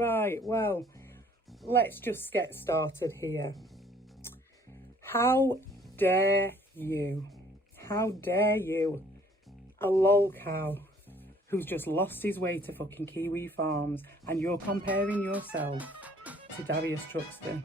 Right, well, let's just get started here. How dare you? How dare you? A lol cow who's just lost his way to fucking Kiwi Farms, and you're comparing yourself to Darius Truxton.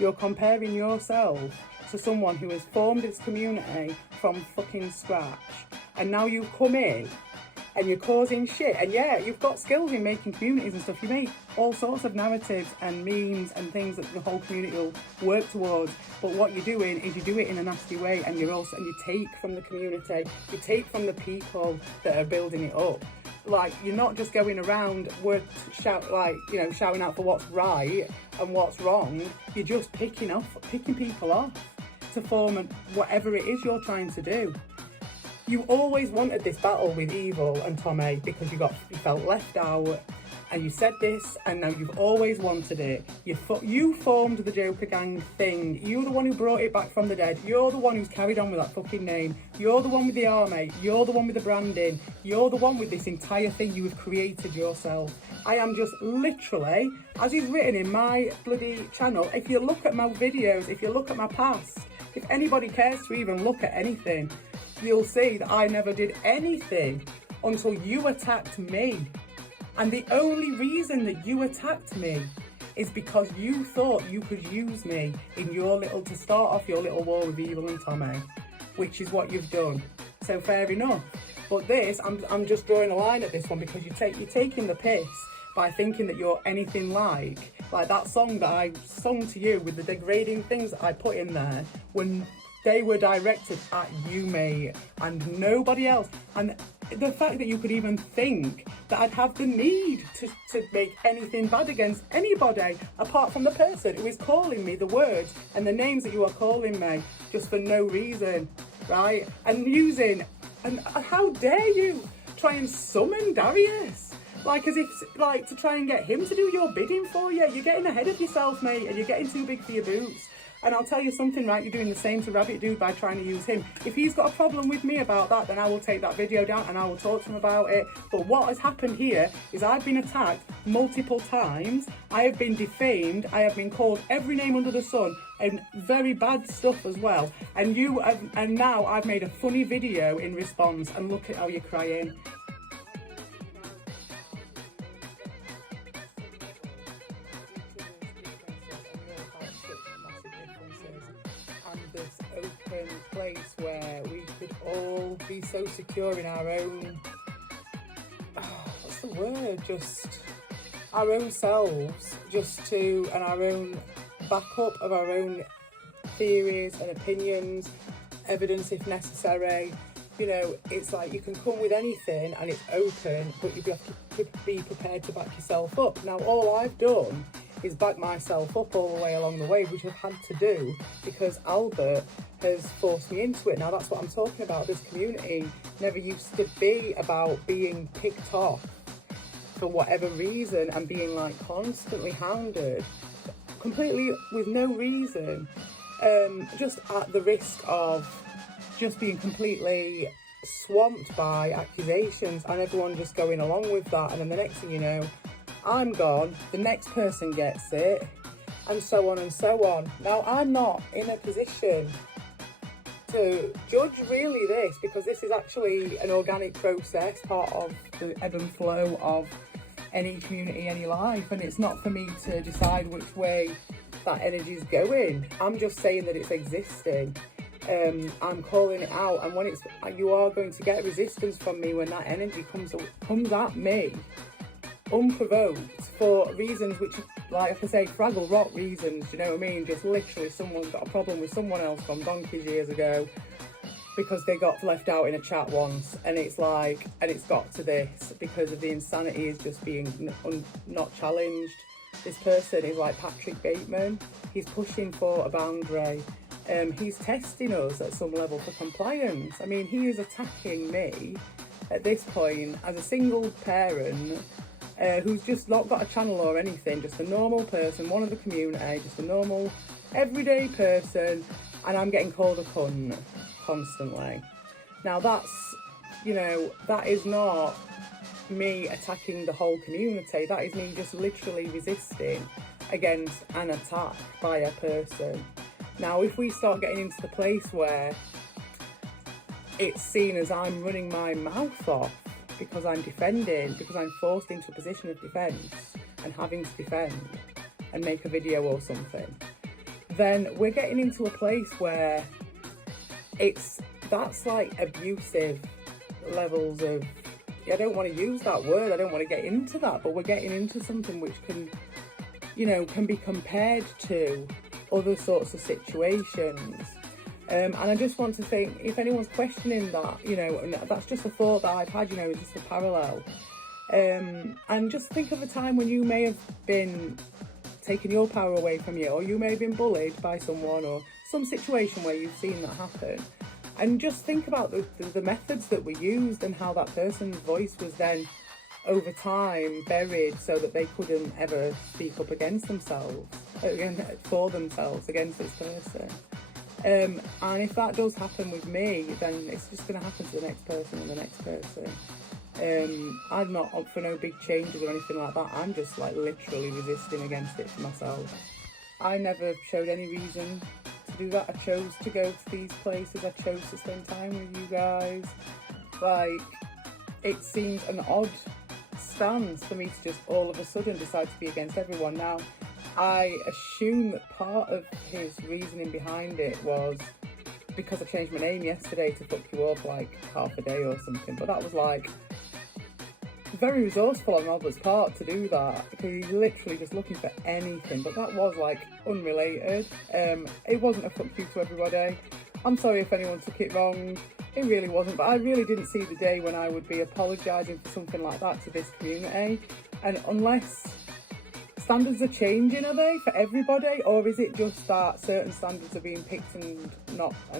You're comparing yourself to someone who has formed this community from fucking scratch, and now you come in and you're causing shit. And yeah, you've got skills in making communities and stuff. You make all sorts of narratives and memes and things that the whole community will work towards. But what you're doing is you do it in a nasty way, and you take from the community, you take from the people that are building it up. Like, you're not just going around shouting out for what's right and what's wrong. You're just picking people off to form whatever it is you're trying to do. You always wanted this battle with Evil and Tommy because you felt left out, and you said this, and now you've always wanted it. You formed the Joker Gang thing. You're the one who brought it back from the dead. You're the one who's carried on with that fucking name. You're the one with the army. You're the one with the branding. You're the one with this entire thing you have created yourself. I am just literally, as is written in my bloody channel, if you look at my videos, if you look at my past, if anybody cares to even look at anything, you'll see that I never did anything until you attacked me. And the only reason that you attacked me is because you thought you could use me to start off your little war with Evil and Tommy, which is what you've done. So fair enough. But this, I'm just drawing a line at this one, because you're taking the piss by thinking that you're anything like that song that I sung to you with the degrading things that I put in there, when they were directed at you, mate, and nobody else. And the fact that you could even think that I'd have the need to make anything bad against anybody apart from the person who is calling me the words and the names that you are calling me just for no reason, right? And how dare you try and summon Darius? To try and get him to do your bidding for you. You're getting ahead of yourself, mate, and you're getting too big for your boots. And I'll tell you something, right? You're doing the same to Rabbitdude by trying to use him. If he's got a problem with me about that, then I will take that video down and I will talk to him about it. But what has happened here is I've been attacked multiple times. I have been defamed. I have been called every name under the sun, and very bad stuff as well. And now I've made a funny video in response, and look at how you're crying. This open place where we could all be so secure in our own, what's the word, just our own selves, and our own backup of our own theories and opinions, evidence if necessary. You know, it's like you can come with anything and it's open, but you have to be prepared to back yourself up. Now, all I've done is back myself up all the way along the way, which I've had to do because Albert has forced me into it. Now, that's what I'm talking about. This community never used to be about being picked off for whatever reason and being constantly hounded completely with no reason, just at the risk of just being completely swamped by accusations and everyone just going along with that. And then the next thing you know, I'm gone, the next person gets it, and so on and so on. Now, I'm not in a position to judge really this, because this is actually an organic process, part of the ebb and flow of any community, any life, and it's not for me to decide which way that energy is going. I'm just saying that it's existing. I'm calling it out, and you are going to get resistance from me when that energy comes at me unprovoked for reasons which, like I say, Fraggle Rock reasons, you know what I mean? Just literally someone's got a problem with someone else from donkeys years ago because they got left out in a chat once, and it's got to this because of the insanity is just being not challenged. This person is like Patrick Bateman. He's pushing for a boundary. He's testing us at some level for compliance. I mean, he is attacking me at this point as a single parent who's just not got a channel or anything, just a normal person, one of the community, just a normal everyday person, and I'm getting called a cunt constantly. Now that's, that is not me attacking the whole community. That is me just literally resisting against an attack by a person. Now, if we start getting into the place where it's seen as I'm running my mouth off because I'm defending, because I'm forced into a position of defence and having to defend and make a video or something, then we're getting into a place where that's like abusive levels of, I don't want to use that word, I don't want to get into that, but we're getting into something which can, you know, can be compared to other sorts of situations. And I just want to think, if anyone's questioning that, you know, and that's just a thought that I've had, you know, just a parallel. And just think of a time when you may have been taking your power away from you, or you may have been bullied by someone, or some situation where you've seen that happen. And just think about the methods that were used and how that person's voice was then, over time, buried so that they couldn't ever speak up against themselves, for themselves, against this person. And if that does happen with me, then it's just going to happen to the next person and the next person. I'm not up for no big changes or anything like that. I'm just like literally resisting against it for myself. I never showed any reason to do that. I chose to go to these places. I chose to spend time with you guys. Like, it seems an odd stance for me to just all of a sudden decide to be against everyone. Now, I assume that part of his reasoning behind it was because I changed my name yesterday to fuck you up like half a day or something, but that was like very resourceful on Robert's part to do that, because he's literally just looking for anything, but that was like unrelated. It wasn't a fuck you to everybody. I'm sorry if anyone took it wrong, it really wasn't, but I really didn't see the day when I would be apologising for something like that to this community. And unless standards are changing, are they, for everybody, or is it just that certain standards are being picked and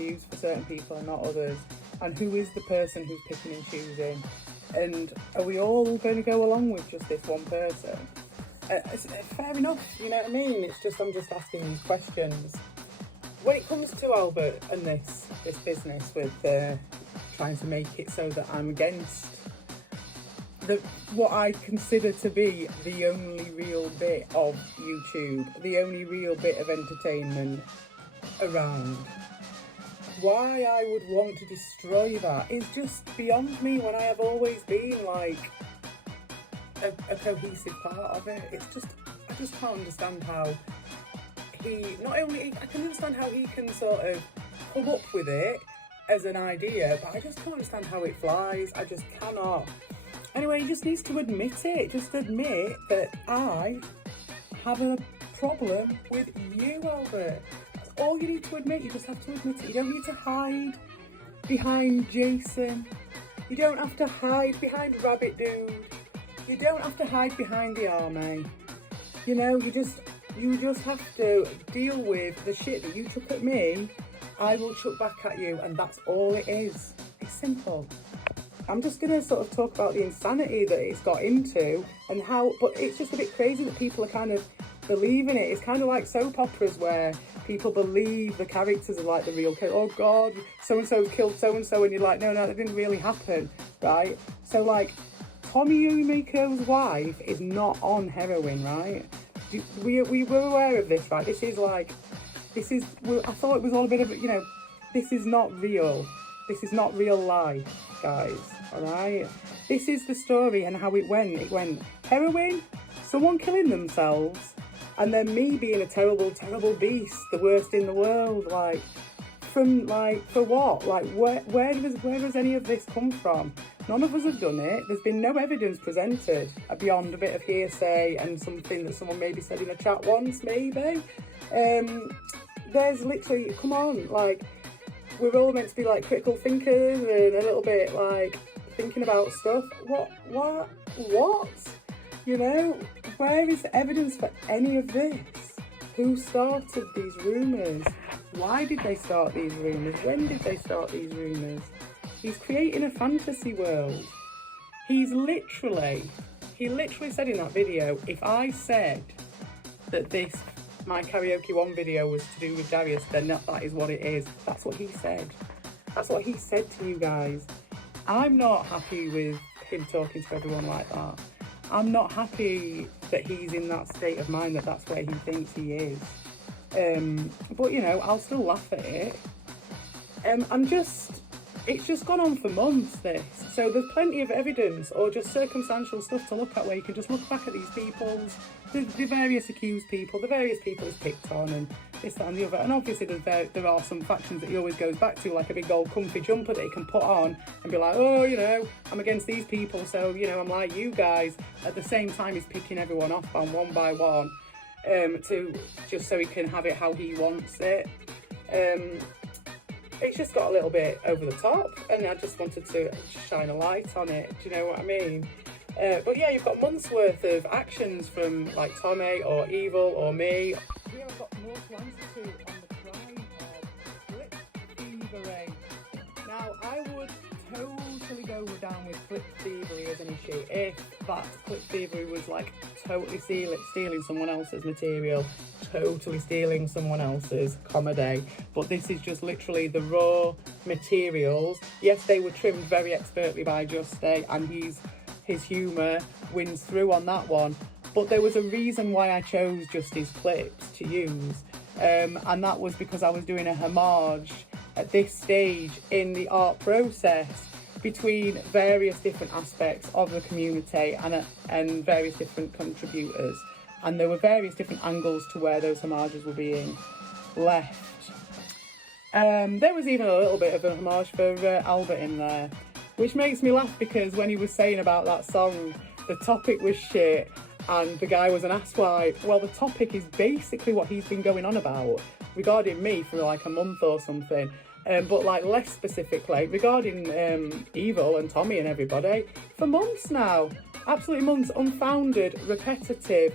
used for certain people and not others? And who is the person who's picking and choosing? And are we all going to go along with just this one person? Fair enough, you know what I mean? It's just, I'm just asking these questions. When it comes to Albert and this business with trying to make it so that I'm against what I consider to be the only real bit of YouTube, the only real bit of entertainment around, why I would want to destroy that is just beyond me, when I have always been like a cohesive part of it. It's just, I just can't understand how he, not only, I can understand how he can sort of come up with it as an idea, but I just can't understand how it flies. I just cannot. Anyway, he just needs to admit it. Just admit that I have a problem with you, Albert. That's all you need to admit. You just have to admit it. You don't need to hide behind Jason. You don't have to hide behind Rabbitdude. You don't have to hide behind the army. You know, you just have to deal with the shit that you took at me. I will chuck back at you, and that's all it is. It's simple. I'm just going to sort of talk about the insanity that it's got into and how, but it's just a bit crazy that people are kind of believing it. It's kind of like soap operas where people believe the characters are like the real character. Oh God, so-and-so's killed so-and-so, and you're like, no, that didn't really happen, right? So like, Tommy Yumiko's wife is not on heroin, right? We were aware of this, right? I thought it was all a bit of, you know, this is not real. This is not real life, guys, alright? This is the story and how it went. It went heroin, someone killing themselves, and then me being a terrible, terrible beast, the worst in the world, like, from, like, for what? Like, where does any of this come from? None of us have done it. There's been no evidence presented beyond a bit of hearsay and something that someone maybe said in a chat once, maybe. There's literally, come on, like, we're all meant to be like critical thinkers and a little bit like thinking about stuff. What? You know, where is the evidence for any of this? Who started these rumours? Why did they start these rumours? When did they start these rumours? He's creating a fantasy world. He literally said in that video, if I said that my karaoke one video was to do with Darius, then that is what it is. That's what he said. That's what he said to you guys. I'm not happy with him talking to everyone like that. I'm not happy that he's in that state of mind that that's where he thinks he is. But you know, I'll still laugh at it. It's just gone on for months, this. So there's plenty of evidence or just circumstantial stuff to look at where you can just look back at these the various accused people, the various people he's picked on and this, that and the other. And obviously there are some factions that he always goes back to, like a big old comfy jumper that he can put on and be like, oh, you know, I'm against these people, so, you know, I'm like you guys. At the same time, he's picking everyone off one by one to just so he can have it how he wants it. It's just got a little bit over the top, and I just wanted to shine a light on it. Do you know what I mean? But yeah, you've got months worth of actions from like Tommy or Evil or me. Here I've got more to answer to on the crime of flip thievery. Now, I would totally go down with flip thievery as an issue if that flip thievery was like totally stealing someone else's material, totally stealing someone else's comedy. But this is just literally the raw materials. Yes, they were trimmed very expertly by Justy, and his humour wins through on that one. But there was a reason why I chose Justy's clips to use, and that was because I was doing a homage at this stage in the art process between various different aspects of the community and various different contributors. And there were various different angles to where those homages were being left. There was even a little bit of a homage for Albert in there, which makes me laugh because when he was saying about that song, the topic was shit and the guy was an asswipe. Well, the topic is basically what he's been going on about regarding me for like a month or something. But like less specifically regarding Evil and Tommy and everybody for months now. Absolutely months. Unfounded, repetitive.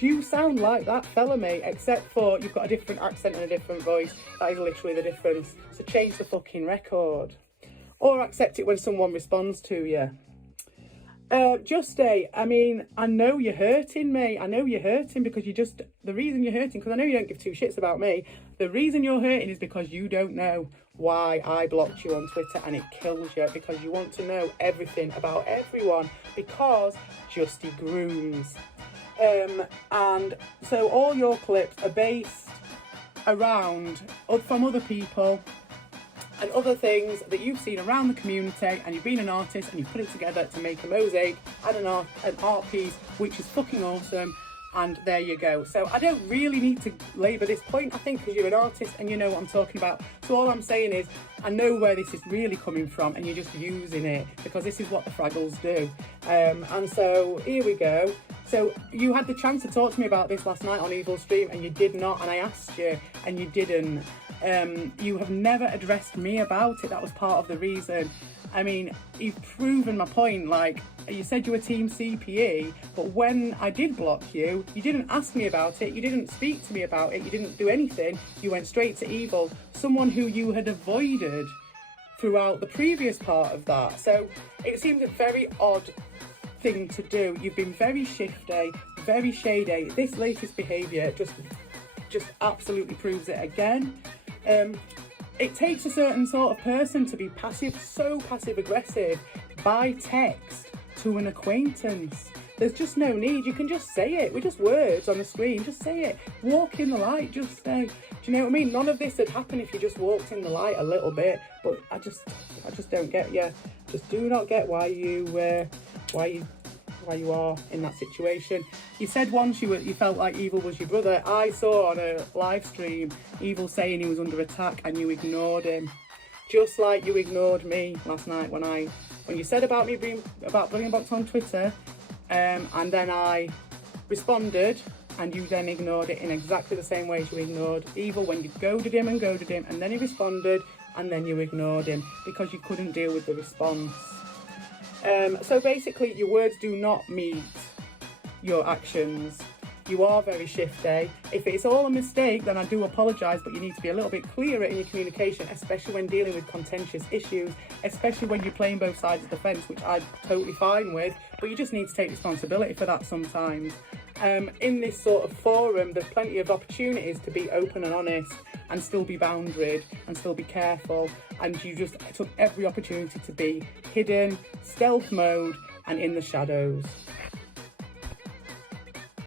You sound like that fella, mate, except for you've got a different accent and a different voice. That is literally the difference. So change the fucking record. Or accept it when someone responds to you. Justy, I mean, I know you're hurting me. I know you're hurting because the reason you're hurting, because I know you don't give two shits about me. The reason you're hurting is because you don't know why I blocked you on Twitter, and it kills you because you want to know everything about everyone because Justy grooms. And so all your clips are based around from other people and other things that you've seen around the community, and you've been an artist and you've put it together to make a mosaic and an art piece, which is fucking awesome. And there you go. So I don't really need to labour this point, I think, because you're an artist and you know what I'm talking about. So all I'm saying is I know where this is really coming from and you're just using it because this is what the Fraggles do. And so here we go. So you had the chance to talk to me about this last night on Evil Stream and you did not, and I asked you and you didn't. You have never addressed me about it. That was part of the reason. I mean, you've proven my point. Like, you said you were team CPE, but when I did block you, you didn't ask me about it, you didn't speak to me about it, you didn't do anything. You went straight to Evil, someone who you had avoided throughout the previous part of that. So it seemed a very odd thing to do. You've been very shifty, very shady. This latest behaviour just absolutely proves it again. It takes a certain sort of person to be so passive aggressive by text to an acquaintance. There's just no need. You can just say it with just words on the screen. Just say it. Walk in the light. Just say. Do you know what I mean? None of this would happen if you just walked in the light a little bit. But I just don't get you. Just do not get why you are in that situation. You said once you felt like Evil was your brother. I saw on a live stream Evil saying he was under attack and you ignored him, just like you ignored me last night when you said about me being about Brilliant Box on Twitter, and then I responded and you then ignored it in exactly the same way as you ignored Evil when you goaded him and then he responded and then you ignored him because you couldn't deal with the response. So basically your words do not meet your actions. You are very shifty. If it's all a mistake, then I do apologise, but you need to be a little bit clearer in your communication, especially when dealing with contentious issues, especially when you're playing both sides of the fence, which I'm totally fine with, but you just need to take responsibility for that sometimes. In this sort of forum, there's plenty of opportunities to be open and honest and still be boundaried and still be careful, and you just took every opportunity to be hidden, stealth mode, and in the shadows.